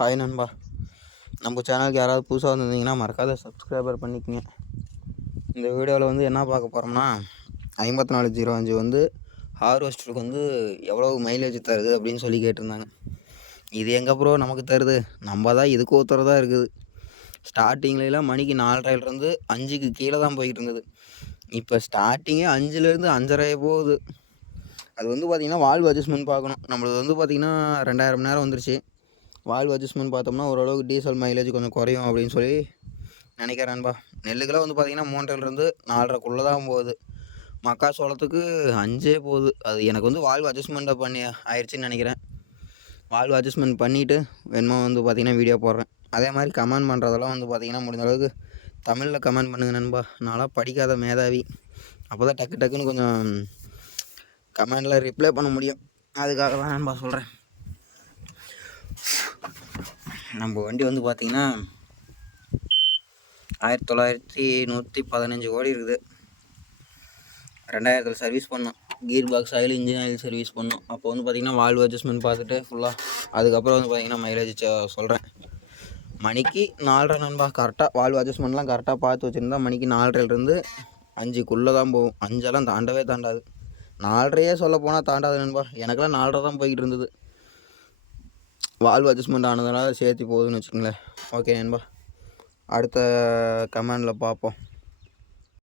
Hi நண்பா, நம்ம சேனலுக்கு யாராவது புதுசாக வந்திருந்தீங்கன்னா மறக்காத சப்ஸ்கிரைபர் பண்ணிக்கோங்க. இந்த வீடியோவில் வந்து என்ன பார்க்க போகிறோம்னா 5405 வந்து ஹார்வெஸ்டருக்கு வந்து எவ்வளோ மைலேஜ் தருது அப்படின்னு சொல்லி கேட்டிருந்தாங்க. இது எங்கே ப்ரோ நமக்கு தருது, நம்ம தான் இதுக்கு ஒருத்தரதாக இருக்குது. ஸ்டார்டிங்லாம் மணிக்கு 4.5லேருந்து 5க்கு கீழே தான் போய்கிட்டு இருந்தது. இப்போ ஸ்டார்டிங்கே 5லேருந்து 5.5 போகுது. அது வந்து பார்த்திங்கன்னா வால்வ் அட்ஜஸ்ட்மெண்ட் பார்க்கணும். நம்மளது வந்து பார்த்திங்கன்னா 2000 மணி நேரம் வந்துருச்சு. வால்வ் அட்ஜஸ்ட்மெண்ட் பார்த்தோம்னா ஓரளவுக்கு டீசல் மைலேஜ் கொஞ்சம் குறையும் அப்படின்னு சொல்லி நினைக்கிறேன்பா. நெல்லுக்கெல்லாம் வந்து பார்த்திங்கன்னா 3.5லேருந்து 4.5க்குள்ளே தான் போகுது. மக்காச்சோளத்துக்கு 5 போகுது. அது எனக்கு வந்து வால்வ் அட்ஜஸ்ட்மெண்ட்டை பண்ணி ஆயிடுச்சுன்னு நினைக்கிறேன். வால்வ் அட்ஜஸ்ட்மெண்ட் பண்ணிவிட்டு வேணுமோ வந்து பார்த்திங்கன்னா வீடியோ போடுறேன். அதே மாதிரி கமெண்ட் பண்ணுறதெல்லாம் வந்து பார்த்திங்கன்னா முடிஞ்ச அளவுக்கு தமிழில் கமெண்ட் பண்ணுங்கள் நண்பா. நான்லாம் படிக்காத மேதாவி. அப்போ தான் டக்கு டக்குன்னு கொஞ்சம் கமெண்டில் ரிப்ளை பண்ண முடியும். அதுக்காக தான் நண்பா சொல்கிறேன். நம்ம வண்டி வந்து பார்த்திங்கன்னா 1915 ஓடி இருக்குது. 2000 சர்வீஸ் பண்ணோம். Gear box oil, engine oil service பண்ணோம். அப்போ வந்து பார்த்திங்கன்னா வால்வ் அட்ஜஸ்ட்மெண்ட் பார்த்துட்டு ஃபுல்லாக அதுக்கப்புறம் வந்து பார்த்திங்கன்னா மைலேஜ் சொல்கிறேன். மணிக்கு 4.5 நண்பா. கரெக்டாக வால்வ் அட்ஜஸ்ட்மெண்ட்லாம் கரெக்டாக பார்த்து வச்சுருந்தா மணிக்கு 4.5லேருந்து 5க்குள்ளே தான் போகும். 5எல்லாம் தாண்டவே தாண்டாது. 4.5 சொல்ல போனால் தாண்டாது நண்பா. எனக்கெல்லாம் 4.5 தான் போய்கிட்டு இருந்தது. வால்வ் அட்ஜஸ்ட்மெண்ட் ஆனதுனால சேர்த்து போகுதுன்னு வச்சுக்கோங்களேன். ஓகே நண்பா, அடுத்த கமெண்டில் பார்ப்போம்.